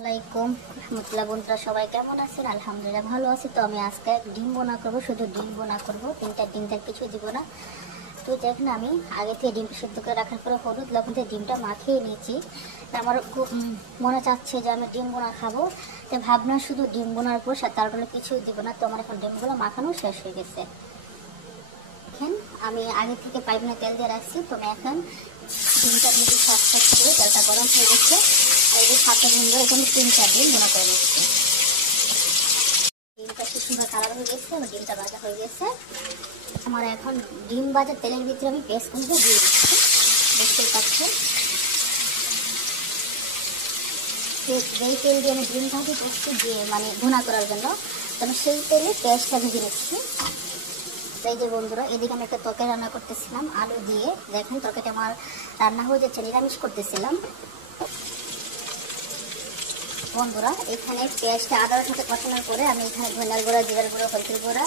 আলাইকুম রহমতুল্লাহ। বন্ধুরা সবাই কেমন আছেন? আলহামদুলিল্লাহ ভালো আছি। তো আমি আজকে ডিম বোনা করবো, শুধু ডিম বোনা করবো, ডিম তার কিছু দিব না। তো দেখেন আমি আগে থেকে ডিম সিদ্ধ করে রাখার পরে হলুদ লবণ দিয়ে ডিমটা মাখিয়ে নিয়েছি। আমার খুব মনে চাচ্ছে যে আমি ডিম বোনা খাবো, তো ভাবনা শুধু ডিম বোনার পর তারপরে কিছুই দিব না। তো আমার এখন ডিমগুলো মাখানো শেষ হয়ে গেছে। দেখেন আমি আগে থেকে পাইপনে তেল দিয়ে রাখছি। তো আমি এখন ডিমটা দিয়ে সাত করে তেলটা গরম হয়ে গেছে। এই যে সাথে ডিমগুলো এখানে 3-4 ডিম বোনা করে নিচ্ছি। ডিমটা খুব সুন্দর কালার হয়ে গেছে, আমার ডিমটা ভাজা হয়ে গেছে। আমার এখন ডিম ভাজা তেলের ভিতরে আমি পেস্ট করে দিয়ে দিচ্ছি। দেখতে পাচ্ছেন যেই তেল দিয়ে আমি ডিম ভাজি করছি, যে মানে ভুনা করার জন্য, তো আমি সেই তেলে পেস্টটা ভেজে নিচ্ছি। এই যে বন্ধুরা, এদিকে আমি একটা তরকারি রান্না করতেছিলাম আলু দিয়ে। দেখেন তরকারিটা আমার রান্না হয়ে যাচ্ছে, নিরামিষ করতেছিলাম। বন্ধুরা এখানে পেঁয়াজটা আদার সাথে কষানোর পরে আমি এখানে ধনিয়ার গুঁড়া, জিরার গুঁড়া, হলুদের গুঁড়া,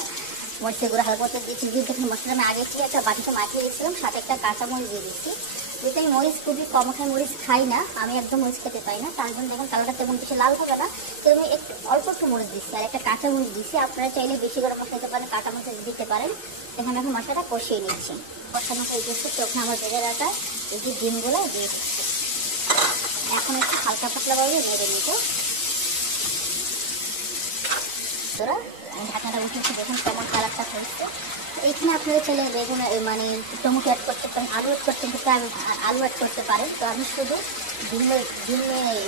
মরিচের গুঁড়া হালকা করে দিয়েছি। দিয়ে দেখুন মশলা আমি আগে থেকে একটা বাটিতে মাখিয়ে দিয়েছিলাম, সাথে একটা কাঁচামরিচ দিয়ে দিচ্ছি। যেহেতু আমি মরিচ খুবই কম খাই, মরিচ খাই না, আমি একদম মরিচ খেতে পাই না, তার জন্য দেখুন কালারটা তেমন বেশি লাল হবে না। তো আমি একটু অল্প একটু মরিচ দিচ্ছি আর একটা কাঁচামরিচ দিচ্ছি। আপনারা চাইলে বেশি করে মশলা দিতে পারেন, কাঁচামরিচ দিতে পারেন। এখানে এখন মশলাটা কষিয়ে নিচ্ছি। কষানো হয়ে গেছে, তো ওখানে আমার ভেজে রাখা এই যে ডিমগুলো দিয়ে দিচ্ছি। এখন একটু হালকা পাতলাভাবে নেড়ে নিব। ঢাকাটা উঠেছে, দেখুন কেমন কালারটা হয়েছে। এখানে আপনারা চাইলে বেগুন মানে টমেটো অ্যাড করতে পারেন, আলু অ্যাড করতে পারেন, আলু অ্যাড করতে পারেন। তো আমি শুধু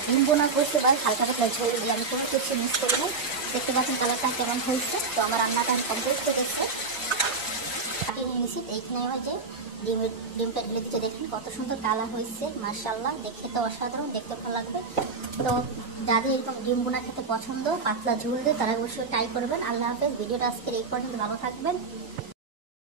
ডিম বোনা করতে পারি হালকা পাতলা ঝোল দিয়ে, আমি কোনো কিছু মিস করি না। দেখতে পাচ্ছেন কালারটা কেমন হয়েছে। তো আমার রান্নাটা কমপ্লিট হয়ে গেছে, কাটিয়ে নিয়ে নিয়েছি। এইখানে আমার যে ডিমটা ঢেলে দিচ্ছে, দেখুন কত সুন্দর কালার হয়েছে, মাশাআল্লাহ। দেখে তো অসাধারণ, দেখতে ভালো লাগবে। তো যাদের এরকম ডিম বোনা খেতে পছন্দ, পাতলা ঝোল দিয়ে, তারা অবশ্যই ট্রাই করবেন। আল্লাহ হাফেজ। ভিডিওটা আজকের এই পর্যন্ত, ভালো থাকবেন।